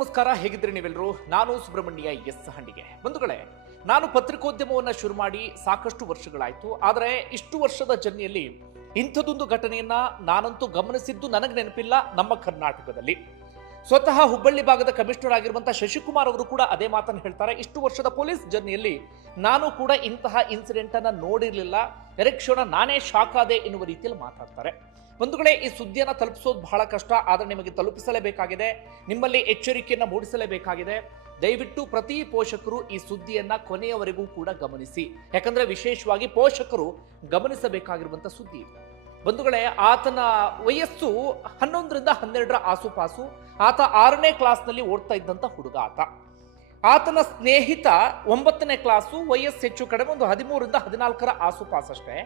ನಮಸ್ಕಾರ ಹೇಗಿದ್ರಿ ನೀವೆಲ್ಲರೂ? ನಾನು ಸುಬ್ರಹ್ಮಣ್ಯ ಎಸ್ ಹಂಡಿಗೆ ಬಂಧುಗಳೇ, ನಾನು ಪತ್ರಿಕೋದ್ಯಮವನ್ನು ಶುರು ಮಾಡಿ ಸಾಕಷ್ಟು ವರ್ಷಗಳಾಯಿತು. ಆದರೆ ಇಷ್ಟು ವರ್ಷದ ಜರ್ನಿಯಲ್ಲಿ ಇಂಥದೊಂದು ಘಟನೆಯನ್ನ ನಾನಂತೂ ಗಮನಿಸಿದ್ದು ನನಗೆ ನೆನಪಿಲ್ಲ, ನಮ್ಮ ಕರ್ನಾಟಕದಲ್ಲಿ. ಸ್ವತಃ ಹುಬ್ಬಳ್ಳಿ ಭಾಗದ ಕಮಿಷನರ್ ಆಗಿರುವಂತಹ ಶಶಿಕುಮಾರ್ ಅವರು ಕೂಡ ಅದೇ ಮಾತನ್ನು ಹೇಳ್ತಾರೆ. ಇಷ್ಟು ವರ್ಷದ ಪೊಲೀಸ್ ಜರ್ನಿಯಲ್ಲಿ ನಾನು ಕೂಡ ಇಂತಹ ಇನ್ಸಿಡೆಂಟ್ ಅನ್ನ ನೋಡಿರಲಿಲ್ಲ. ಎರೆಕ್ಷಣ ನಾನೇ ಶಾಕ್ ಆದೆ ಎನ್ನುವ ರೀತಿಯಲ್ಲಿ ಮಾತಾಡ್ತಾರೆ. ಬಂಧುಗಳೇ ಈ ಸುದ್ದಿಯನ್ನು ತಲುಪಿಸೋದು ಬಹಳ ಕಷ್ಟ, ಆದರೆ ನಿಮಗೆ ತಲುಪಿಸಲೇಬೇಕಾಗಿದೆ. ನಿಮ್ಮಲ್ಲಿ ಎಚ್ಚರಿಕೆಯನ್ನು ಮೂಡಿಸಲೇಬೇಕಾಗಿದೆ. ದಯವಿಟ್ಟು ಪ್ರತಿ ಪೋಷಕರು ಈ ಸುದ್ದಿಯನ್ನು ಕೊನೆಯವರೆಗೂ ಕೂಡ ಗಮನಿಸಿ. ಯಾಕಂದರೆ ವಿಶೇಷವಾಗಿ ಪೋಷಕರು ಗಮನಿಸಬೇಕಾಗಿರುವಂತ ಸುದ್ದಿ ಬಂಧುಗಳೇ ಆತನ ವಯಸ್ಸು ಹನ್ನೊಂದರಿಂದ ಹನ್ನೆರಡರ ಆಸುಪಾಸು, ಆತ ಆರನೇ ಕ್ಲಾಸ್ನಲ್ಲಿ ಓಡ್ತಾ ಇದ್ದಂತ ಹುಡುಗ ಆತ. ಆತನ ಸ್ನೇಹಿತ ಒಂಬತ್ತನೇ ಕ್ಲಾಸು ವಯಸ್ಸು ಹೆಚ್ಚು ಕಡಿಮೆ ಒಂದು ಹದಿಮೂರರಿಂದ ಹದಿನಾಲ್ಕರ ಆಸುಪಾಸಷ್ಟೇ.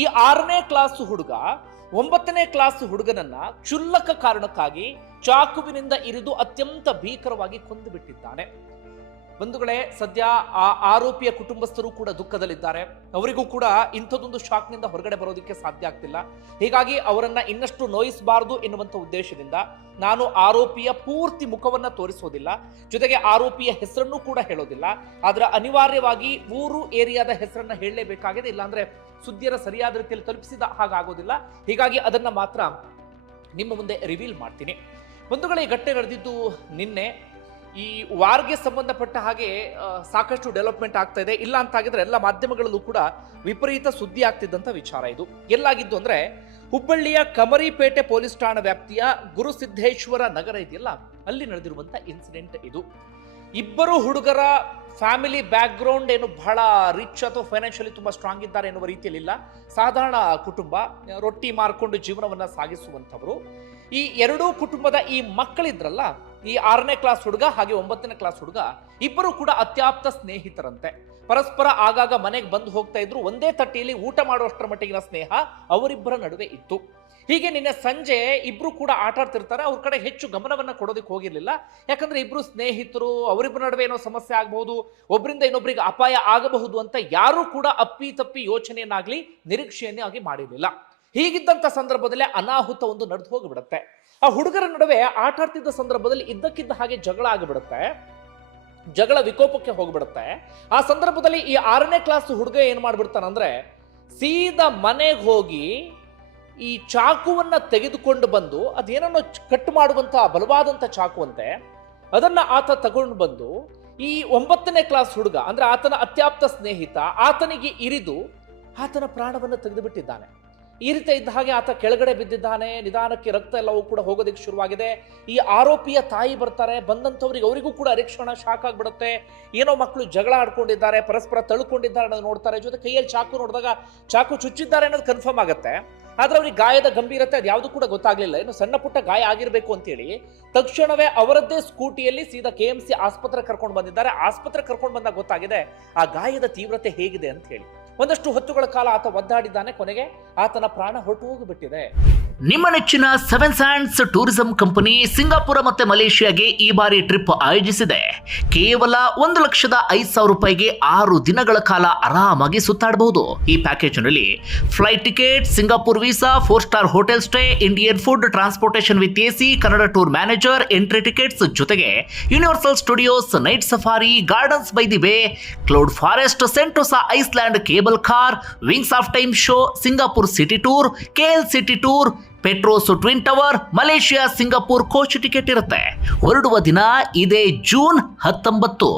ಈ ಆರನೇ ಕ್ಲಾಸು ಹುಡುಗ ಒಂಬತ್ತನೇ ಕ್ಲಾಸ್ ಹುಡುಗನನ್ನ ಕ್ಷುಲ್ಲಕ ಕಾರಣಕ್ಕಾಗಿ ಚಾಕುವಿನಿಂದ ಇರಿದು ಅತ್ಯಂತ ಭೀಕರವಾಗಿ ಕೊಂದು ಬಿಟ್ಟಿದ್ದಾನೆ. ಬಂಧುಗಳೇ, ಸದ್ಯ ಆ ಆರೋಪಿಯ ಕುಟುಂಬಸ್ಥರು ಕೂಡ ದುಃಖದಲ್ಲಿದ್ದಾರೆ. ಅವರಿಗೂ ಕೂಡ ಇಂಥದ್ದೊಂದು ಶಾಕ್ನಿಂದ ಹೊರಗಡೆ ಬರೋದಕ್ಕೆ ಸಾಧ್ಯ ಆಗ್ತಿಲ್ಲ. ಹೀಗಾಗಿ ಅವರನ್ನ ಇನ್ನಷ್ಟು ನೋಯಿಸಬಾರದು ಎನ್ನುವಂಥ ಉದ್ದೇಶದಿಂದ ನಾನು ಆರೋಪಿಯ ಪೂರ್ತಿ ಮುಖವನ್ನ ತೋರಿಸೋದಿಲ್ಲ. ಜೊತೆಗೆ ಆರೋಪಿಯ ಹೆಸರನ್ನು ಕೂಡ ಹೇಳೋದಿಲ್ಲ. ಆದ್ರೆ ಅನಿವಾರ್ಯವಾಗಿ ಊರು ಏರಿಯಾದ ಹೆಸರನ್ನ ಹೇಳಲೇಬೇಕಾಗಿದೆ. ಇಲ್ಲಾಂದ್ರೆ ಸುದ್ದಿಯರ ಸರಿಯಾದ ರೀತಿಯಲ್ಲಿ ತಲುಪಿಸಿದ ಹಾಗಾಗೋದಿಲ್ಲ ಹೀಗಾಗಿ ಅದನ್ನ ಮಾತ್ರ ನಿಮ್ಮ ಮುಂದೆ ರಿವೀಲ್ ಮಾಡ್ತೀನಿ. ಬಂಧುಗಳೇ, ಈ ಘಟನೆ ನಡೆದಿದ್ದು ನಿನ್ನೆ. ಈ ವಾರ್ಗೆ ಸಂಬಂಧಪಟ್ಟ ಹಾಗೆ ಸಾಕಷ್ಟು ಡೆವಲಪ್ಮೆಂಟ್ ಆಗ್ತಾ ಇದೆ. ಇಲ್ಲ ಅಂತ ಆಗಿದ್ರೆ ಎಲ್ಲ ಮಾಧ್ಯಮಗಳಲ್ಲೂ ಕೂಡ ವಿಪರೀತ ಸುದ್ದಿ ಆಗ್ತಿದ್ದಂಥ ವಿಚಾರ ಇದು. ಎಲ್ಲಾಗಿದ್ದು ಅಂದ್ರೆ, ಹುಬ್ಬಳ್ಳಿಯ ಕಮರಿಪೇಟೆ ಪೊಲೀಸ್ ಠಾಣಾ ವ್ಯಾಪ್ತಿಯ ಗುರುಸಿದ್ದೇಶ್ವರ ನಗರ ಇದೆಯಲ್ಲ, ಅಲ್ಲಿ ನಡೆದಿರುವಂತ ಇನ್ಸಿಡೆಂಟ್ ಇದು. ಇಬ್ಬರು ಹುಡುಗರ ಫ್ಯಾಮಿಲಿ ಬ್ಯಾಕ್ ಗ್ರೌಂಡ್ ಏನು ಬಹಳ ರಿಚ್ ಅಥವಾ ಫೈನಾನ್ಷಿಯಲಿ ತುಂಬಾ ಸ್ಟ್ರಾಂಗ್ ಇದ್ದಾರೆ ಎನ್ನುವ ರೀತಿಯಲ್ಲಿ ಇಲ್ಲ. ಸಾಧಾರಣ ಕುಟುಂಬ, ರೊಟ್ಟಿ ಮಾರ್ಕೊಂಡು ಜೀವನವನ್ನ ಸಾಗಿಸುವಂಥವರು. ಈ ಎರಡೂ ಕುಟುಂಬದ ಈ ಮಕ್ಕಳಿದ್ರಲ್ಲ ಈ ಆರನೇ ಕ್ಲಾಸ್ ಹುಡುಗ ಹಾಗೆ ಒಂಬತ್ತನೇ ಕ್ಲಾಸ್ ಹುಡುಗ ಇಬ್ಬರು ಕೂಡ ಅತ್ಯಾಪ್ತ ಸ್ನೇಹಿತರಂತೆ. ಪರಸ್ಪರ ಆಗಾಗ ಮನೆಗೆ ಬಂದು ಹೋಗ್ತಾ ಇದ್ರು, ಒಂದೇ ತಟ್ಟೆಯಲ್ಲಿ ಊಟ ಮಾಡುವಷ್ಟರ ಮಟ್ಟಿಗಿನ ಸ್ನೇಹ ಅವರಿಬ್ಬರ ನಡುವೆ ಇತ್ತು. ಹೀಗೆ ನಿನ್ನೆ ಸಂಜೆ ಇಬ್ರು ಕೂಡ ಆಟ ಆಡ್ತಿರ್ತಾರೆ, ಅವ್ರ ಕಡೆ ಹೆಚ್ಚು ಗಮನವನ್ನ ಕೊಡೋದಕ್ಕೆ ಹೋಗಿರ್ಲಿಲ್ಲ. ಯಾಕಂದ್ರೆ ಇಬ್ರು ಸ್ನೇಹಿತರು, ಅವರಿಬ್ಬರ ನಡುವೆ ಏನೋ ಸಮಸ್ಯೆ ಆಗಬಹುದು ಒಬ್ಬರಿಂದ ಇನ್ನೊಬ್ಬರಿಗೆ ಅಪಾಯ ಆಗಬಹುದು ಅಂತ ಯಾರೂ ಕೂಡ ಅಪ್ಪಿ ತಪ್ಪಿ ಯೋಚನೆಯನ್ನಾಗ್ಲಿ ನಿರೀಕ್ಷೆಯನ್ನೇ ಆಗಿ ಮಾಡಿರಲಿಲ್ಲ. ಹೀಗಿದ್ದಂತ ಸಂದರ್ಭದಲ್ಲಿ ಅನಾಹುತ ಒಂದು ನಡೆದು ಹೋಗಿಬಿಡುತ್ತೆ. ಆ ಹುಡುಗರ ನಡುವೆ ಆಟ ಆಡ್ತಿದ್ದ ಸಂದರ್ಭದಲ್ಲಿ ಇದ್ದಕ್ಕಿದ್ದ ಹಾಗೆ ಜಗಳ ಆಗಿಬಿಡುತ್ತೆ. ಜಗಳ ವಿಕೋಪಕ್ಕೆ ಹೋಗ್ಬಿಡುತ್ತೆ. ಆ ಸಂದರ್ಭದಲ್ಲಿ ಈ ಆರನೇ ಕ್ಲಾಸ್ ಹುಡುಗ ಏನ್ ಮಾಡ್ಬಿಡ್ತಾನಂದ್ರೆ ಸೀದಾ ಮನೆಗೆ ಹೋಗಿ ಈ ಚಾಕುವನ್ನ ತೆಗೆದುಕೊಂಡು ಬಂದು ಅದೇನನ್ನು ಕಟ್ ಮಾಡುವಂತ ಬಲವಾದಂತ ಚಾಕು ಅಂತೆ ಅದನ್ನ ಆತ ತಗೊಂಡು ಬಂದು ಈ ಒಂಬತ್ತನೇ ಕ್ಲಾಸ್ ಹುಡುಗ ಅಂದ್ರೆ ಆತನ ಅತ್ಯಾಪ್ತ ಸ್ನೇಹಿತ ಆತನಿಗೆ ಇರಿದು ಆತನ ಪ್ರಾಣವನ್ನು ತೆಗೆದು ಬಿಟ್ಟಿದ್ದಾನೆ ಈ ರೀತಿ ಇದ್ದ ಹಾಗೆ ಆತ ಕೆಳಗಡೆ ಬಿದ್ದಿದ್ದಾನೆ. ನಿಧಾನಕ್ಕೆ ರಕ್ತ ಎಲ್ಲವೂ ಕೂಡ ಹೋಗೋದಕ್ಕೆ ಶುರುವಾಗಿದೆ. ಈ ಆರೋಪಿಯ ತಾಯಿ ಬರ್ತಾರೆ. ಬಂದಂಥವ್ರಿಗೆ ಅವರಿಗೂ ಕೂಡ ಅರಿಕ್ಷಣ ಶಾಕ್ ಆಗಿಬಿಡುತ್ತೆ. ಏನೋ ಮಕ್ಕಳು ಜಗಳ ಆಡ್ಕೊಂಡಿದ್ದಾರೆ, ಪರಸ್ಪರ ತಳ್ಕೊಂಡಿದ್ದಾರೆ ಅನ್ನೋದು ನೋಡ್ತಾರೆ. ಜೊತೆ ಕೈಯಲ್ಲಿ ಚಾಕು ನೋಡಿದಾಗ ಚಾಕು ಚುಚ್ಚಿದ್ದಾರೆ ಅನ್ನೋದು ಕನ್ಫರ್ಮ್ ಆಗುತ್ತೆ. ಆದ್ರೆ ಅವ್ರಿಗೆ ಗಾಯದ ಗಂಭೀರತೆ ಅದು ಯಾವುದು ಕೂಡ ಗೊತ್ತಾಗ್ಲಿಲ್ಲ. ಇನ್ನು ಸಣ್ಣ ಪುಟ್ಟ ಗಾಯ ಆಗಿರಬೇಕು ಅಂತೇಳಿ ತಕ್ಷಣವೇ ಅವರದ್ದೇ ಸ್ಕೂಟಿಯಲ್ಲಿ ಸೀದಾ ಕೆ ಎಂ ಸಿ ಆಸ್ಪತ್ರೆ ಕರ್ಕೊಂಡು ಬಂದಿದ್ದಾರೆ. ಆಸ್ಪತ್ರೆ ಕರ್ಕೊಂಡು ಬಂದಾಗ ಗೊತ್ತಾಗಿದೆ ಆ ಗಾಯದ ತೀವ್ರತೆ ಹೇಗಿದೆ ಅಂತ ಹೇಳಿ. ಒಂದಷ್ಟು ಹೊತ್ತುಗಳ ಕಾಲ ಆತ ಒದ್ದಾಡಿದ್ದಾನೆ ಕೊನೆಗೆ ಆತನ ಪ್ರಾಣ ಹೊರಟು ಹೋಗಿಬಿಟ್ಟಿದೆ ನಿಮ್ಮ ನೆಚ್ಚಿನ seven sands tourism company Singapore ಮತ್ತೆ ಮಲೇಷಿಯಾಗೆ ಈ ಬಾರಿ ಟ್ರಿಪ್ ಆಯೋಜಿಸಿದೆ. ಕೇವಲ ಒಂದು ಲಕ್ಷದ ಐದು ಸಾವಿರ ರೂಪಾಯಿಗೆ ಆರು ದಿನಗಳ ಕಾಲ ಆರಾಮಾಗಿ ಸುತ್ತಾಡಬಹುದು. ಈ ಪ್ಯಾಕೇಜ್ನಲ್ಲಿ flight ticket Singapore visa four star hotel stay Indian food transportation with AC Kannada tour manager entry tickets ಜೊತೆಗೆ universal studios night safari gardens by the bay cloud forest Sentosa island cable car wings of time show Singapore city tour KL city tour Petronas twin tower Malaysia Singapore coach ticket ಇರುತ್ತೆ. ಹೊರಡುವ ದಿನ ಇದೇ June ಹತ್ತೊಂಬತ್ತು.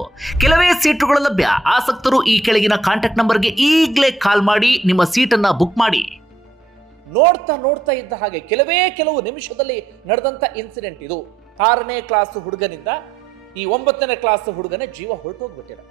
ಕೆಲವೇ ಸೀಟುಗಳು ಲಭ್ಯ. ಆಸಕ್ತರು ಈ ಕೆಳಗಿನ ಕಾಂಟ್ಯಾಕ್ಟ್ ನಂಬರ್ಗೆ ಈಗಲೇ ಕಾಲ್ ಮಾಡಿ, ನಿಮ್ಮ ಸೀಟನ್ನ ಬುಕ್ ಮಾಡಿ. ನೋಡ್ತಾ ನೋಡ್ತಾ ಇದ್ದ ಹಾಗೆ ಕೆಲವೇ ಕೆಲವು ನಿಮಿಷದಲ್ಲಿ ನಡೆದಂತ ಇನ್ಸಿಡೆಂಟ್ ಇದು. ಆರನೇ ಕ್ಲಾಸ್ ಹುಡುಗನಿಂದ ಈ ಒಂಬತ್ತನೇ ಕ್ಲಾಸ್ ಹುಡುಗನ ಜೀವ ಹೊರಟೋಗ್ಬಿಟ್ಟಿದೆ.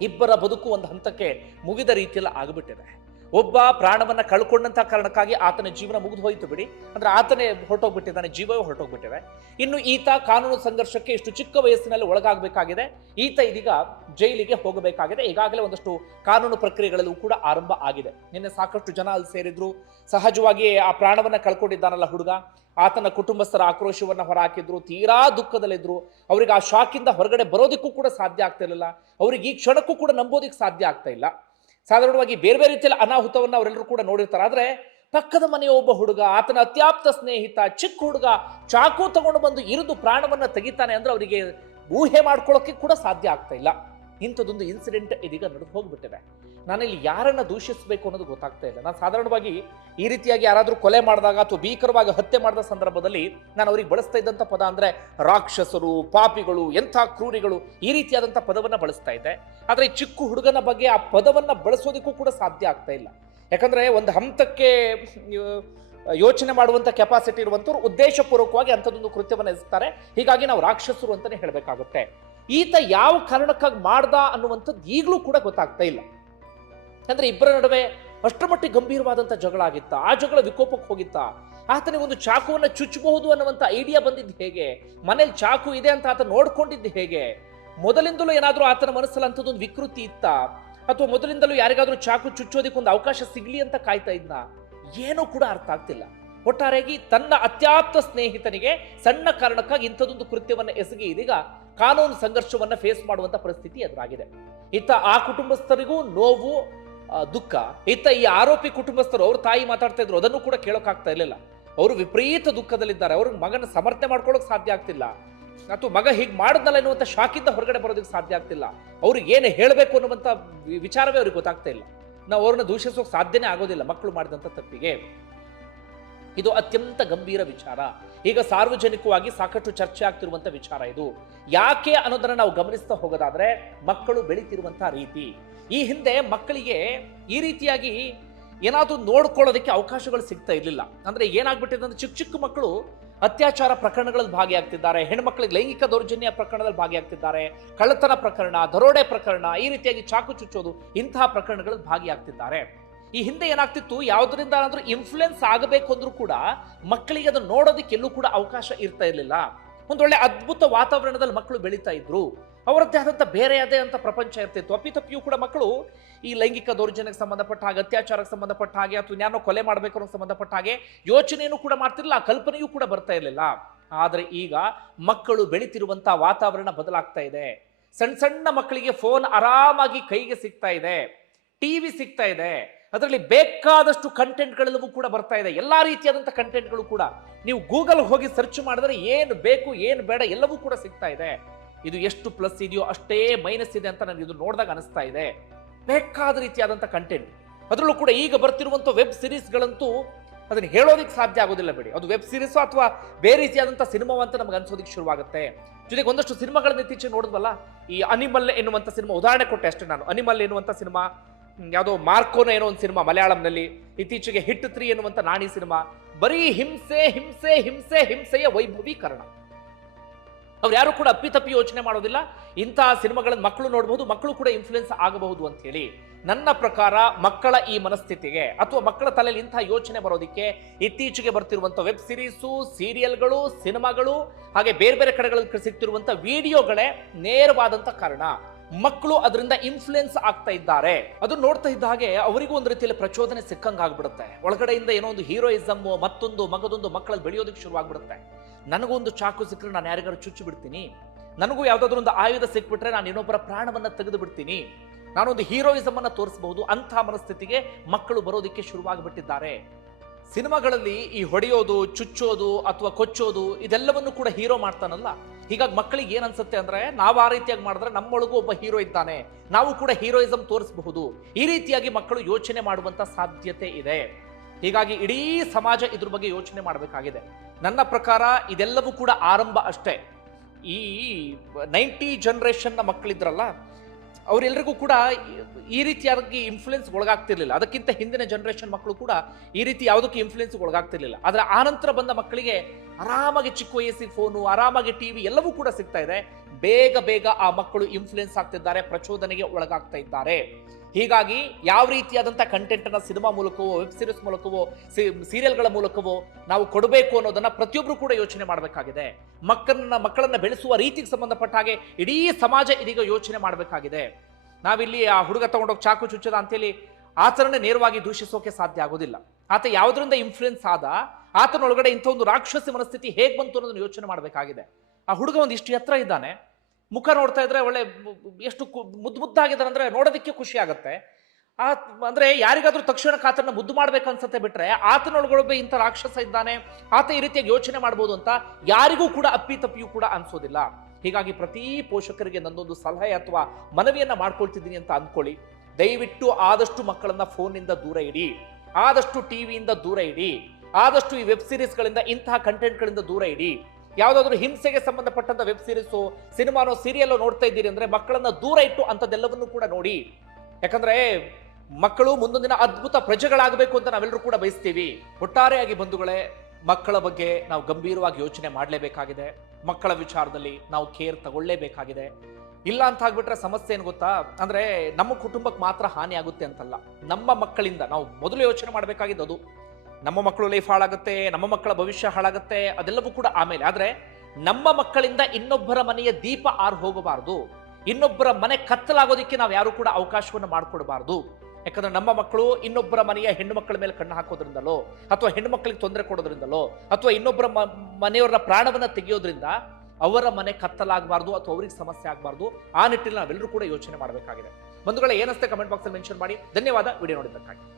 ಇಬ್ಬರ ಬದುಕು ಒಂದು ಹಂತಕ್ಕೆ ಮುಗಿದ ರೀತಿಯಲ್ಲಿ ಆಗಿಬಿಟ್ಟಿದೆ. ಒಬ್ಬ ಪ್ರಾಣವನ್ನ ಕಳ್ಕೊಂಡಂತ ಕಾರಣಕ್ಕಾಗಿ ಆತನ ಜೀವನ ಮುಗಿದು ಹೋಯಿತು ಬಿಡಿ. ಅಂದ್ರೆ ಆತನೇ ಹೊರಟೋಗ್ಬಿಟ್ಟಿದ್ದಾನೆ, ಜೀವವೇ ಹೊರಟೋಗ್ಬಿಟ್ಟಿದೆ ಇನ್ನು ಈತ ಕಾನೂನು ಸಂಘರ್ಷಕ್ಕೆ ಇಷ್ಟು ಚಿಕ್ಕ ವಯಸ್ಸಿನಲ್ಲಿ ಒಳಗಾಗಬೇಕಾಗಿದೆ. ಈತ ಇದೀಗ ಜೈಲಿಗೆ ಹೋಗಬೇಕಾಗಿದೆ. ಈಗಾಗಲೇ ಒಂದಷ್ಟು ಕಾನೂನು ಪ್ರಕ್ರಿಯೆಗಳಲ್ಲೂ ಕೂಡ ಆರಂಭ ಆಗಿದೆ. ನಿನ್ನೆ ಸಾಕಷ್ಟು ಜನ ಅಲ್ಲಿ ಸೇರಿದ್ರು. ಸಹಜವಾಗಿ ಆ ಪ್ರಾಣವನ್ನ ಕಳ್ಕೊಂಡಿದ್ದಾನಲ್ಲ ಹುಡುಗ. ಆತನ ಕುಟುಂಬಸ್ಥರ ಆಕ್ರೋಶವನ್ನು ಹೊರಹಾಕಿದ್ರು, ತೀರಾ ದುಃಖದಲ್ಲಿದ್ದರು ಅವ್ರಿಗೆ ಆ ಶಾಕಿಂದ ಹೊರಗಡೆ ಬರೋದಕ್ಕೂ ಕೂಡ ಸಾಧ್ಯ ಆಗ್ತಾ ಇರಲಿಲ್ಲ. ಅವ್ರಿಗೆ ಈ ಕ್ಷಣಕ್ಕೂ ಕೂಡ ನಂಬೋದಕ್ಕೆ ಸಾಧ್ಯ ಆಗ್ತಾ ಇಲ್ಲ. ಸಾಧಾರಣವಾಗಿ ಬೇರೆ ಬೇರೆ ರೀತಿಯಲ್ಲಿ ಅನಾಹುತವನ್ನು ಅವರೆಲ್ಲರೂ ಕೂಡ ನೋಡಿರ್ತಾರೆ. ಆದರೆ ಪಕ್ಕದ ಮನೆಯ ಒಬ್ಬ ಹುಡುಗ, ಆತನ ಅತ್ಯಾಪ್ತ ಸ್ನೇಹಿತ, ಚಿಕ್ಕ ಹುಡುಗ ಚಾಕು ತಗೊಂಡು ಬಂದು ಇರಿದು ಪ್ರಾಣವನ್ನು ತೆಗಿತಾನೆ ಅಂದ್ರೆ ಅವರಿಗೆ ಊಹೆ ಮಾಡ್ಕೊಳ್ಳೋಕ್ಕೆ ಕೂಡ ಸಾಧ್ಯ ಆಗ್ತಾ ಇಲ್ಲ. ಇಂಥದ್ದೊಂದು ಇನ್ಸಿಡೆಂಟ್ ಇದೀಗ ನಡೆದು ಹೋಗ್ಬಿಟ್ಟಿದೆ. ನಾನಿಲ್ಲಿ ಯಾರನ್ನ ದೂಷಿಸಬೇಕು ಅನ್ನೋದು ಗೊತ್ತಾಗ್ತಾ ಇಲ್ಲ. ನಾನು ಸಾಧಾರಣವಾಗಿ ಈ ರೀತಿಯಾಗಿ ಯಾರಾದರೂ ಕೊಲೆ ಮಾಡಿದಾಗ ಅಥವಾ ಭೀಕರವಾಗಿ ಹತ್ಯೆ ಮಾಡಿದ ಸಂದರ್ಭದಲ್ಲಿ ನಾನು ಅವ್ರಿಗೆ ಬಳಸ್ತಾ ಇದ್ದಂಥ ಪದ ಅಂದರೆ ರಾಕ್ಷಸರು, ಪಾಪಿಗಳು, ಎಂಥ ಕ್ರೂರಿಗಳು ಈ ರೀತಿಯಾದಂಥ ಪದವನ್ನು ಬಳಸ್ತಾ ಇದ್ದೆ. ಆದರೆ ಚಿಕ್ಕ ಹುಡುಗನ ಬಗ್ಗೆ ಆ ಪದವನ್ನು ಬಳಸೋದಕ್ಕೂ ಕೂಡ ಸಾಧ್ಯ ಆಗ್ತಾ ಇಲ್ಲ. ಯಾಕಂದರೆ ಒಂದು ಹಂತಕ್ಕೆ ಯೋಚನೆ ಮಾಡುವಂಥ ಕೆಪಾಸಿಟಿ ಇರುವಂಥವ್ರು ಉದ್ದೇಶಪೂರ್ವಕವಾಗಿ ಅಂಥದ್ದೊಂದು ಕೃತ್ಯವನ್ನು ಎಸ್ತಾರೆ ಹೀಗಾಗಿ ನಾವು ರಾಕ್ಷಸರು ಅಂತಲೇ ಹೇಳಬೇಕಾಗುತ್ತೆ. ಈತ ಯಾವ ಕಾರಣಕ್ಕಾಗಿ ಮಾಡ್ದ ಅನ್ನುವಂಥದ್ದು ಈಗಲೂ ಕೂಡ ಗೊತ್ತಾಗ್ತಾ ಇಲ್ಲ. ಅಂದ್ರೆ ಇಬ್ಬರ ನಡುವೆ ಅಷ್ಟರ ಮಟ್ಟಿಗೆ ಗಂಭೀರವಾದಂಥ ಜಗಳ ಆಗಿತ್ತ. ಆ ಜಗಳ ವಿಕೋಪಕ್ಕೆ ಹೋಗಿತ್ತ. ಆತನಿಗೆ ಒಂದು ಚಾಕುವನ್ನ ಚುಚ್ಚಬಹುದು ಅನ್ನುವಂಥ ಐಡಿಯಾ ಬಂದಿದ್ದು ಹೇಗೆ? ಮನೇಲಿ ಚಾಕು ಇದೆ ಅಂತ ಆತ ನೋಡ್ಕೊಂಡಿದ್ದು ಹೇಗೆ? ಮೊದಲಿಂದಲೂ ಏನಾದರೂ ಆತನ ಮನಸ್ಸಲ್ಲಿ ಅಂಥದ್ದೊಂದು ವಿಕೃತಿ ಇತ್ತ? ಅಥವಾ ಮೊದಲಿಂದಲೂ ಯಾರಿಗಾದರೂ ಚಾಕು ಚುಚ್ಚೋದಕ್ಕೆ ಒಂದು ಅವಕಾಶ ಸಿಗ್ಲಿ ಅಂತ ಕಾಯ್ತಾ ಇದ್ನ? ಏನೂ ಕೂಡ ಅರ್ಥ ಆಗ್ತಿಲ್ಲ. ಒಟ್ಟಾರೆಯಾಗಿ ತನ್ನ ಅತ್ಯಾಪ್ತ ಸ್ನೇಹಿತನಿಗೆ ಸಣ್ಣ ಕಾರಣಕ್ಕಾಗಿ ಇಂಥದೊಂದು ಕೃತ್ಯವನ್ನು ಎಸಗಿ ಇದೀಗ ಕಾನೂನು ಸಂಘರ್ಷವನ್ನ ಫೇಸ್ ಮಾಡುವಂತ ಪರಿಸ್ಥಿತಿ ಎದುರಾಗಿದೆ. ಇತ್ತ ಆ ಕುಟುಂಬಸ್ಥರಿಗೂ ನೋವು ದುಃಖ. ಇತ್ತ ಈ ಆರೋಪಿ ಕುಟುಂಬಸ್ಥರು ಅವ್ರ ತಾಯಿ ಮಾತಾಡ್ತಾ ಇದ್ರು. ಅದನ್ನು ಕೂಡ ಕೇಳೋಕ್ಕಾಗ್ತಾ ಇರಲಿಲ್ಲ. ಅವರು ವಿಪರೀತ ದುಃಖದಲ್ಲಿದ್ದಾರೆ. ಅವ್ರ ಮಗನ ಸಮರ್ಥನೆ ಮಾಡ್ಕೊಳ್ಳೋಕೆ ಸಾಧ್ಯ ಆಗ್ತಿಲ್ಲ. ಅಥವಾ ಮಗ ಹೀಗೆ ಮಾಡಿದ್ನಲ್ಲ ಎನ್ನುವಂಥ ಶಾಕಿಂದ ಹೊರಗಡೆ ಬರೋದಕ್ಕೆ ಸಾಧ್ಯ ಆಗ್ತಿಲ್ಲ. ಅವ್ರಿಗೆ ಏನು ಹೇಳಬೇಕು ಅನ್ನುವಂಥ ವಿಚಾರವೇ ಅವ್ರಿಗೆ ಗೊತ್ತಾಗ್ತಾ ಇಲ್ಲ. ನಾವು ಅವ್ರನ್ನ ದೂಷಿಸೋಕೆ ಸಾಧ್ಯನೇ ಆಗೋದಿಲ್ಲ. ಮಕ್ಕಳು ಮಾಡಿದಂಥ ತಪ್ಪಿಗೆ. ಇದು ಅತ್ಯಂತ ಗಂಭೀರ ವಿಚಾರ. ಈಗ ಸಾರ್ವಜನಿಕವಾಗಿ ಸಾಕಷ್ಟು ಚರ್ಚೆ ಆಗ್ತಿರುವಂಥ ವಿಚಾರ ಇದು. ಯಾಕೆ ಅನ್ನೋದನ್ನು ನಾವು ಗಮನಿಸ್ತಾ ಹೋಗೋದಾದ್ರೆ ಮಕ್ಕಳು ಬೆಳೀತಿರುವಂಥ ರೀತಿ. ಈ ಹಿಂದೆ ಮಕ್ಕಳಿಗೆ ಈ ರೀತಿಯಾಗಿ ಏನಾದರೂ ನೋಡ್ಕೊಳ್ಳೋದಕ್ಕೆ ಅವಕಾಶಗಳು ಸಿಗ್ತಾ ಇರಲಿಲ್ಲ. ಅಂದರೆ ಏನಾಗ್ಬಿಟ್ಟಿದೆ ಅಂದರೆ ಚಿಕ್ಕ ಚಿಕ್ಕ ಮಕ್ಕಳು ಅತ್ಯಾಚಾರ ಪ್ರಕರಣಗಳಲ್ಲಿ ಭಾಗಿಯಾಗ್ತಿದ್ದಾರೆ, ಹೆಣ್ಮಕ್ಳಿಗೆ ಲೈಂಗಿಕ ದೌರ್ಜನ್ಯ ಪ್ರಕರಣದಲ್ಲಿ ಭಾಗಿಯಾಗ್ತಿದ್ದಾರೆ, ಕಳ್ಳತನ ಪ್ರಕರಣ, ದರೋಡೆ ಪ್ರಕರಣ, ಈ ರೀತಿಯಾಗಿ ಚಾಕು ಚುಚ್ಚೋದು ಇಂತಹ ಪ್ರಕರಣಗಳಲ್ಲಿ ಭಾಗಿಯಾಗ್ತಿದ್ದಾರೆ. ಈ ಹಿಂದೆ ಏನಾಗ್ತಿತ್ತು, ಯಾವುದರಿಂದ ಆದ್ರೂ ಇನ್ಫ್ಲುಯೆನ್ಸ್ ಆಗಬೇಕು ಅಂದ್ರೂ ಕೂಡ ಮಕ್ಕಳಿಗೆ ಅದನ್ನು ನೋಡೋದಕ್ಕೆ ಎಲ್ಲೂ ಕೂಡ ಅವಕಾಶ ಇರ್ತಾ ಇರಲಿಲ್ಲ. ಒಂದೊಳ್ಳೆ ಅದ್ಭುತ ವಾತಾವರಣದಲ್ಲಿ ಮಕ್ಕಳು ಬೆಳೀತಾ ಇದ್ರು. ಅವರದ್ದೇ ಆದಂಥ ಬೇರೆ ಅದೇ ಅಂತ ಪ್ರಪಂಚ ಇರ್ತಿತ್ತು. ಅಪ್ಪಿತಪ್ಪಿಯೂ ಕೂಡ ಮಕ್ಕಳು ಈ ಲೈಂಗಿಕ ದೌರ್ಜನ್ಯಕ್ಕೆ ಸಂಬಂಧಪಟ್ಟ ಹಾಗೆ, ಅತ್ಯಾಚಾರಕ್ಕೆ ಸಂಬಂಧಪಟ್ಟ ಹಾಗೆ, ಅಥವಾ ಇನ್ಯಾನೋ ಕೊಲೆ ಮಾಡಬೇಕು ಅನ್ನೋ ಸಂಬಂಧಪಟ್ಟ ಹಾಗೆ ಯೋಚನೆಯೂ ಕೂಡ ಮಾಡ್ತಿರಲಿಲ್ಲ, ಆ ಕಲ್ಪನೆಯೂ ಕೂಡ ಬರ್ತಾ ಇರಲಿಲ್ಲ. ಆದರೆ ಈಗ ಮಕ್ಕಳು ಬೆಳೀತಿರುವಂಥ ವಾತಾವರಣ ಬದಲಾಗ್ತಾ ಇದೆ. ಸಣ್ಣ ಸಣ್ಣ ಮಕ್ಕಳಿಗೆ ಫೋನ್ ಆರಾಮಾಗಿ ಕೈಗೆ ಸಿಗ್ತಾ ಇದೆ. ಟಿವಿ ಸಿಗ್ತಾ ಇದೆ. ಅದರಲ್ಲಿ ಬೇಕಾದಷ್ಟು ಕಂಟೆಂಟ್ಗಳೆಲ್ಲವೂ ಕೂಡ ಬರ್ತಾ ಇದೆ. ಎಲ್ಲ ರೀತಿಯಾದಂಥ ಕಂಟೆಂಟ್ಗಳು ಕೂಡ. ನೀವು ಗೂಗಲ್ ಹೋಗಿ ಸರ್ಚ್ ಮಾಡಿದ್ರೆ ಏನು ಬೇಕು, ಏನು ಬೇಡ ಎಲ್ಲವೂ ಕೂಡ ಸಿಗ್ತಾ ಇದೆ. ಇದು ಎಷ್ಟು ಪ್ಲಸ್ ಇದೆಯೋ ಅಷ್ಟೇ ಮೈನಸ್ ಇದೆ ಅಂತ ನನಗೆ ಇದು ನೋಡಿದಾಗ ಅನಿಸ್ತಾ ಇದೆ. ಬೇಕಾದ ರೀತಿಯಾದಂಥ ಕಂಟೆಂಟ್ ಅದರಲ್ಲೂ ಕೂಡ ಈಗ ಬರ್ತಿರುವಂಥ ವೆಬ್ ಸಿರೀಸ್ಗಳಂತೂ ಅದನ್ನು ಹೇಳೋದಕ್ಕೆ ಸಾಧ್ಯ ಆಗೋದಿಲ್ಲ ಬಿಡಿ. ಅದು ವೆಬ್ ಸಿರೀಸು ಅಥವಾ ಬೇರೆ ರೀತಿಯಾದಂಥ ಸಿನಿಮಾ ಅಂತ ನಮ್ಗೆ ಅನ್ಸೋದಕ್ಕೆ ಶುರುವಾಗುತ್ತೆ. ಜೊತೆಗೆ ಒಂದಷ್ಟು ಸಿನಿಮಾಗಳನ್ನ ಇತ್ತೀಚೆಗೆ ನೋಡಿದ್ವಲ್ಲ? ಈ ಅನಿಮಲ್ ಎನ್ನುವಂಥ ಸಿನಿಮಾ, ಉದಾಹರಣೆ ಕೊಟ್ಟೆ ಅಷ್ಟೇ ನಾನು. ಅನಿಮಲ್ ಎನ್ನುವಂಥ ಸಿನಿಮಾ ಯಾವುದೋ ಮಾರ್ಕೋನ ಏನೋ ಒಂದು ಸಿನಿಮಾ ಮಲಯಾಳಂನಲ್ಲಿ, ಇತ್ತೀಚೆಗೆ ಹಿಟ್ ತ್ರೀ ಎನ್ನುವಂಥ ನಾಣಿ ಸಿನಿಮಾ. ಬರೀ ಹಿಂಸೆ ಹಿಂಸೆ ಹಿಂಸೆ, ಹಿಂಸೆಯ ವೈಭವೀಕರಣ. ಅವ್ರು ಯಾರು ಕೂಡ ಅಪ್ಪಿತಪ್ಪಿ ಯೋಚನೆ ಮಾಡೋದಿಲ್ಲ. ಇಂತಹ ಸಿನಿಮಾಗಳನ್ನು ಮಕ್ಕಳು ನೋಡಬಹುದು ಮಕ್ಕಳು ಕೂಡ ಇನ್ಫ್ಲುಯೆನ್ಸ್ ಆಗಬಹುದು ಅಂತ ಹೇಳಿ ನನ್ನ ಪ್ರಕಾರ ಮಕ್ಕಳ ಈ ಮನಸ್ಥಿತಿಗೆ ಅಥವಾ ಮಕ್ಕಳ ತಲೆಯಲ್ಲಿ ಇಂತಹ ಯೋಚನೆ ಬರೋದಕ್ಕೆ ಇತ್ತೀಚೆಗೆ ಬರ್ತಿರುವಂಥ ವೆಬ್ ಸಿರೀಸು ಸೀರಿಯಲ್ಗಳು ಸಿನಿಮಾಗಳು, ಹಾಗೆ ಬೇರೆ ಬೇರೆ ಕಡೆಗಳಲ್ಲಿ ಸಿಗ್ತಿರುವಂಥ ವಿಡಿಯೋಗಳೇ ನೇರವಾದಂಥ ಕಾರಣ. ಮಕ್ಕಳು ಅದರಿಂದ ಇನ್ಫ್ಲುಯೆನ್ಸ್ ಆಗ್ತಾ ಇದ್ದಾರೆ. ಅದು ನೋಡ್ತಾ ಇದ್ದ ಹಾಗೆ ಅವರಿಗೂ ಒಂದು ರೀತಿಯಲ್ಲಿ ಪ್ರಚೋದನೆ ಸಿಕ್ಕಂಗೆ ಆಗ್ಬಿಡುತ್ತೆ. ಒಳಗಡೆಯಿಂದ ಏನೋ ಒಂದು ಹೀರೋಯಿಸಮ್ ಮತ್ತೊಂದು ಮಗದೊಂದು ಮಕ್ಕಳಲ್ಲಿ ಬೆಳೆಯೋದಕ್ಕೆ ನನಗೆ ಒಂದು ಚಾಕು ಸಿಕ್ಕರೆ ನಾನು ಯಾರಿಗಾರು ಚುಚ್ಚು ಬಿಡ್ತೀನಿ. ನನಗೂ ಯಾವುದಾದ್ರೂ ಒಂದು ಆಯುಧ ಸಿಕ್ಬಿಟ್ರೆ ನಾನು ಇನ್ನೊಬ್ಬರ ಪ್ರಾಣವನ್ನ ತೆಗೆದು ಬಿಡ್ತೀನಿ. ನಾನೊಂದು ಹೀರೋಯಿಸಮ್ ಅನ್ನ ತೋರಿಸಬಹುದು ಅಂತಹ ಮನಸ್ಥಿತಿಗೆ ಮಕ್ಕಳು ಬರೋದಕ್ಕೆ ಶುರುವಾಗಿಬಿಟ್ಟಿದ್ದಾರೆ. ಸಿನಿಮಾಗಳಲ್ಲಿ ಈ ಹೊಡೆಯೋದು, ಚುಚ್ಚೋದು ಅಥವಾ ಕೊಚ್ಚೋದು ಇದೆಲ್ಲವನ್ನು ಕೂಡ ಹೀರೋ ಮಾಡ್ತಾನಲ್ಲ. ಹೀಗಾಗಿ ಮಕ್ಕಳಿಗೆ ಏನ್ ಅನ್ಸುತ್ತೆ ಅಂದ್ರೆ ನಾವು ಆ ರೀತಿಯಾಗಿ ಮಾಡಿದ್ರೆ ನಮ್ಮೊಳಗೂ ಒಬ್ಬ ಹೀರೋ ಇದ್ದಾನೆ. ನಾವು ಕೂಡ ಹೀರೋಯಿಸಮ್ ತೋರಿಸಬಹುದು. ಈ ರೀತಿಯಾಗಿ ಮಕ್ಕಳು ಯೋಚನೆ ಮಾಡುವಂತ ಸಾಧ್ಯತೆ ಇದೆ. ಹೀಗಾಗಿ ಇಡೀ ಸಮಾಜ ಇದ್ರ ಬಗ್ಗೆ ಯೋಚನೆ ಮಾಡಬೇಕಾಗಿದೆ. ನನ್ನ ಪ್ರಕಾರ ಇದೆಲ್ಲವೂ ಕೂಡ ಆರಂಭ ಅಷ್ಟೇ. ಈ ನೈಂಟಿ ಜನರೇಷನ್ನ ಮಕ್ಕಳಿದ್ರಲ್ಲ ಅವರೆಲ್ಲರಿಗೂ ಕೂಡ ಈ- ಈ ರೀತಿಯಾಗಿ ಇನ್ಫ್ಲುಯೆನ್ಸ್ ಒಳಗಾಗ್ತಿರ್ಲಿಲ್ಲ ಅದಕ್ಕಿಂತ ಹಿಂದಿನ ಜನರೇಷನ್ ಮಕ್ಕಳು ಕೂಡ ಈ ರೀತಿ ಯಾವುದಕ್ಕೆ ಇನ್ಫ್ಲುಯೆನ್ಸ್ ಒಳಗಾಗ್ತಿರ್ಲಿಲ್ಲ ಆದರೆ ಆನಂತರ ಬಂದ ಮಕ್ಕಳಿಗೆ ಆರಾಮಾಗಿ ಚಿಕ್ಕ ವಯಸ್ಸಿಗೆ ಫೋನು ಆರಾಮಾಗಿ ಟಿವಿ ಎಲ್ಲವೂ ಕೂಡ ಸಿಗ್ತಾ ಇದೆ. ಬೇಗ ಬೇಗ ಆ ಮಕ್ಕಳು ಇನ್ಫ್ಲುಯೆನ್ಸ್ ಆಗ್ತಿದ್ದಾರೆ, ಪ್ರಚೋದನೆಗೆ ಒಳಗಾಗ್ತಾ ಇದ್ದಾರೆ. ಹೀಗಾಗಿ ಯಾವ ರೀತಿಯಾದಂಥ ಕಂಟೆಂಟ್ ಅನ್ನ ಸಿನಿಮಾ ಮೂಲಕವೋ ವೆಬ್ ಸೀರೀಸ್ ಮೂಲಕವೋ ಸೀರಿಯಲ್ಗಳ ಮೂಲಕವೋ ನಾವು ಕೊಡಬೇಕು ಅನ್ನೋದನ್ನ ಪ್ರತಿಯೊಬ್ಬರು ಕೂಡ ಯೋಚನೆ ಮಾಡಬೇಕಾಗಿದೆ. ಮಕ್ಕಳನ್ನ ಮಕ್ಕಳನ್ನ ಬೆಳೆಸುವ ರೀತಿಗೆ ಸಂಬಂಧಪಟ್ಟ ಹಾಗೆ ಇಡೀ ಸಮಾಜ ಇದೀಗ ಯೋಚನೆ ಮಾಡಬೇಕಾಗಿದೆ. ನಾವಿಲ್ಲಿ ಆ ಹುಡುಗ ತಗೊಂಡೋಗಿ ಚಾಕು ಚುಚ್ಚದ ಅಂತೇಳಿ ಆಚರಣೆ ನೇರವಾಗಿ ದೂಷಿಸೋಕೆ ಸಾಧ್ಯ ಆಗೋದಿಲ್ಲ. ಆತ ಯಾವುದರಿಂದ ಇನ್ಫ್ಲುಯೆನ್ಸ್ ಆದ ಆತನೊಳಗಡೆ ಇಂಥ ಒಂದು ರಾಕ್ಷಸಿ ಮನಸ್ಥಿತಿ ಹೇಗೆ ಬಂತು ಅನ್ನೋದನ್ನು ಯೋಚನೆ ಮಾಡಬೇಕಾಗಿದೆ. ಆ ಹುಡುಗ ಒಂದು ಇಷ್ಟು ಎತ್ತರ ಇದ್ದಾನೆ. ಮುಖ ನೋಡ್ತಾ ಇದ್ರೆ ಒಳ್ಳೆ ಎಷ್ಟು ಮುದ್ದು ಮುದ್ದಾಗಿದ್ದಾನೆ ಅಂದ್ರೆ ನೋಡೋದಕ್ಕೆ ಖುಷಿ ಆಗುತ್ತೆ. ಆ ಅಂದ್ರೆ ಯಾರಿಗಾದ್ರೂ ತಕ್ಷಣ ಆತನ ಮುದ್ದು ಮಾಡ್ಬೇಕು ಅನ್ಸತ್ತೆ ಬಿಟ್ರೆ ಆತನೊಳಗೊಳಗೆ ಇಂಥ ರಾಕ್ಷಸ ಇದ್ದಾನೆ. ಆತ ಈ ರೀತಿಯಾಗಿ ಯೋಚನೆ ಮಾಡ್ಬೋದು ಅಂತ ಯಾರಿಗೂ ಕೂಡ ಅಪ್ಪಿ ತಪ್ಪಿಯೂ ಕೂಡ ಅನ್ಸೋದಿಲ್ಲ. ಹೀಗಾಗಿ ಪ್ರತಿ ಪೋಷಕರಿಗೆ ನನ್ನೊಂದು ಸಲಹೆ ಅಥವಾ ಮನವಿಯನ್ನ ಮಾಡ್ಕೊಳ್ತಿದ್ದೀನಿ ಅಂತ ಅನ್ಕೊಳ್ಳಿ. ದಯವಿಟ್ಟು ಆದಷ್ಟು ಮಕ್ಕಳನ್ನ ಫೋನ್ನಿಂದ ದೂರ ಇಡಿ. ಆದಷ್ಟು ಟಿವಿಯಿಂದ ದೂರ ಇಡಿ. ಆದಷ್ಟು ಈ ವೆಬ್ ಸೀರೀಸ್ಗಳಿಂದ ಇಂತಹ ಕಂಟೆಂಟ್ಗಳಿಂದ ದೂರ ಇಡಿ. ಯಾವುದಾದ್ರೂ ಹಿಂಸೆಗೆ ಸಂಬಂಧಪಟ್ಟಂತ ವೆಬ್ ಸೀರೀಸ್, ಸಿನಿಮಾನೋ, ಸೀರಿಯಲ್ಲೋ ನೋಡ್ತಾ ಇದ್ದೀರಿ ಅಂದ್ರೆ ಮಕ್ಕಳನ್ನ ದೂರ ಇಟ್ಟು ಅಂತದೆಲ್ಲವನ್ನು ಕೂಡ ನೋಡಿ. ಯಾಕಂದ್ರೆ ಮಕ್ಕಳು ದಿನ ಅದ್ಭುತ ಪ್ರಜೆಗಳಾಗಬೇಕು ಅಂತ ನಾವೆಲ್ಲರೂ ಕೂಡ ಬಯಸ್ತೀವಿ. ಒಟ್ಟಾರೆಯಾಗಿ ಬಂಧುಗಳೇ, ಮಕ್ಕಳ ಬಗ್ಗೆ ನಾವು ಗಂಭೀರವಾಗಿ ಯೋಚನೆ ಮಾಡಲೇಬೇಕಾಗಿದೆ. ಮಕ್ಕಳ ವಿಚಾರದಲ್ಲಿ ನಾವು ಕೇರ್ ತಗೊಳ್ಳೇಬೇಕಾಗಿದೆ. ಇಲ್ಲ ಅಂತ ಆಗ್ಬಿಟ್ರೆ ಸಮಸ್ಯೆ ಏನು ಗೊತ್ತಾ? ಅಂದ್ರೆ ನಮ್ಮ ಕುಟುಂಬಕ್ಕೆ ಮಾತ್ರ ಹಾನಿ ಆಗುತ್ತೆ ಅಂತಲ್ಲ. ನಮ್ಮ ಮಕ್ಕಳಿಂದ ನಾವು ಮೊದಲು ಯೋಚನೆ ಮಾಡಬೇಕಾಗಿದ್ದು ಅದು ನಮ್ಮ ಮಕ್ಕಳು ಲೈಫ್ ಹಾಳಾಗುತ್ತೆ, ನಮ್ಮ ಮಕ್ಕಳ ಭವಿಷ್ಯ ಹಾಳಾಗುತ್ತೆ, ಅದೆಲ್ಲವೂ ಕೂಡ ಆಮೇಲೆ. ಆದ್ರೆ ನಮ್ಮ ಮಕ್ಕಳಿಂದ ಇನ್ನೊಬ್ಬರ ಮನೆಯ ದೀಪ ಆರು ಹೋಗಬಾರದು. ಇನ್ನೊಬ್ಬರ ಮನೆ ಕತ್ತಲಾಗೋದಕ್ಕೆ ನಾವು ಯಾರು ಕೂಡ ಅವಕಾಶವನ್ನು ಮಾಡಿಕೊಡಬಾರ್ದು. ಯಾಕಂದ್ರೆ ನಮ್ಮ ಮಕ್ಕಳು ಇನ್ನೊಬ್ಬರ ಮನೆಯ ಹೆಣ್ಣು ಮಕ್ಕಳ ಮೇಲೆ ಕಣ್ಣು ಹಾಕೋದ್ರಿಂದಲೋ, ಅಥವಾ ಹೆಣ್ಣು ಮಕ್ಕಳಿಗೆ ತೊಂದರೆ ಕೊಡೋದ್ರಿಂದಲೋ, ಅಥವಾ ಇನ್ನೊಬ್ಬರ ಮನೆಯವರ ಪ್ರಾಣವನ್ನ ತೆಗೆಯೋದ್ರಿಂದ ಅವರ ಮನೆ ಕತ್ತಲಾಗಬಾರ್ದು ಅಥವಾ ಅವ್ರಿಗೆ ಸಮಸ್ಯೆ ಆಗಬಾರ್ದು, ಆ ನಿಟ್ಟಿನಲ್ಲಿ ನಾವೆಲ್ಲರೂ ಕೂಡ ಯೋಚನೆ ಮಾಡಬೇಕಾಗಿದೆ. ಬಂಧುಗಳ ಏನಷ್ಟೇ ಕಮೆಂಟ್ ಬಾಕ್ಸ್ ಮೆನ್ಷನ್ ಮಾಡಿ. ಧನ್ಯವಾದ. ವಿಡಿಯೋ ನೋಡಿದ್ದಕ್ಕಾಗಿ.